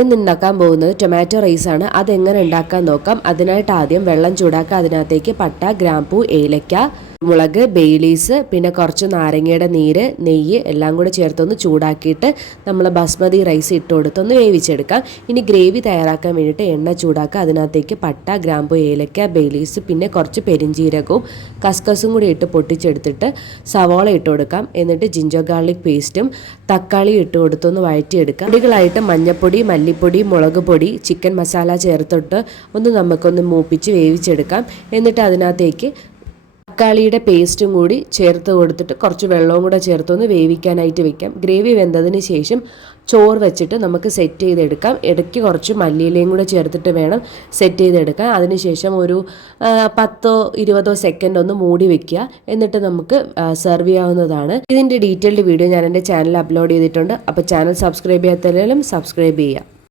ഇന്നുണ്ടാക്കാൻ പോകുന്നത് ടൊമാറ്റോ റൈസാണ്. അതെങ്ങനെ ഉണ്ടാക്കാൻ നോക്കാം. അതിനായിട്ട് ആദ്യം വെള്ളം ചൂടാക്കുക. അതിനകത്തേക്ക് പട്ട, ഗ്രാമ്പൂ, ഏലക്ക, മുളക്, ബേലീസ്, പിന്നെ കുറച്ച് നാരങ്ങയുടെ നീര്, നെയ്യ് എല്ലാം കൂടെ ചേർത്തൊന്ന് ചൂടാക്കിയിട്ട് നമ്മൾ ബസ്മതി റൈസ് ഇട്ട് കൊടുത്തൊന്ന് വേവിച്ചെടുക്കാം. ഇനി ഗ്രേവി തയ്യാറാക്കാൻ വേണ്ടിയിട്ട് എണ്ണ ചൂടാക്കുക. അതിനകത്തേക്ക് പട്ട, ഗ്രാമ്പൂ, ഏലക്ക, ബേലീസ്, പിന്നെ കുറച്ച് പെരിഞ്ചീരകവും കസ്കസും കൂടി ഇട്ട് പൊട്ടിച്ചെടുത്തിട്ട് സവാള ഇട്ട് കൊടുക്കാം. എന്നിട്ട് ജിഞ്ചർ ഗാർലിക് പേസ്റ്റും തക്കാളി ഇട്ട് കൊടുത്തൊന്ന് വഴറ്റിയെടുക്കാം. പൊടികളായിട്ട് മഞ്ഞൾപ്പൊടി, മല്ലിപ്പൊടി, മുളക് പൊടി, ചിക്കൻ മസാല ചേർത്തിട്ട് നമുക്കൊന്ന് മൂപ്പിച്ച് വേവിച്ചെടുക്കാം. എന്നിട്ട് അതിനകത്തേക്ക് തക്കാളിയുടെ പേസ്റ്റും കൂടി ചേർത്ത് കൊടുത്തിട്ട് കുറച്ച് വെള്ളവും കൂടെ ചേർത്തൊന്ന് വേവിക്കാനായിട്ട് വെക്കാം. ഗ്രേവി വെന്തതിന് ശേഷം ചോറ് വെച്ചിട്ട് നമുക്ക് സെറ്റ് ചെയ്തെടുക്കാം. ഇടയ്ക്ക് കുറച്ച് മല്ലിയിലയും കൂടെ ചേർത്തിട്ട് വേണം സെറ്റ് ചെയ്തെടുക്കാൻ. അതിനുശേഷം ഒരു 10-20 സെക്കൻഡ് ഒന്ന് മൂടി വെക്കുക. എന്നിട്ട് നമുക്ക് സെർവ് ചെയ്യാവുന്നതാണ്. ഇതിൻ്റെ ഡീറ്റെയിൽഡ് വീഡിയോ ഞാൻ എൻ്റെ ചാനലിൽ അപ്ലോഡ് ചെയ്തിട്ടുണ്ട്. അപ്പോൾ ചാനൽ സബ്സ്ക്രൈബ് ചെയ്യാത്തവരെല്ലാം സബ്സ്ക്രൈബ് ചെയ്യുക.